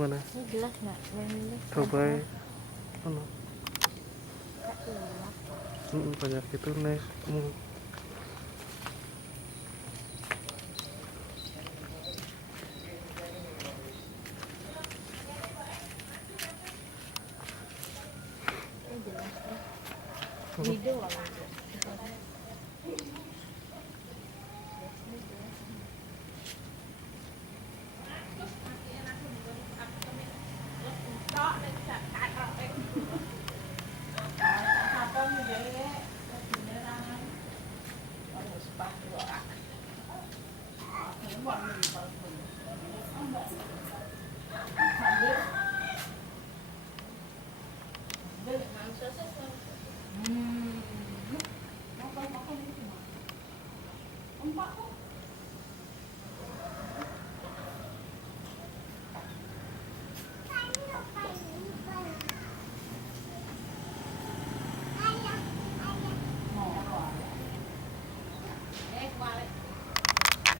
Mana? Ini jelas nggak? Ini Coba mana? tak jelas. Banyak itu nih. Ini jelas kan? Video apa?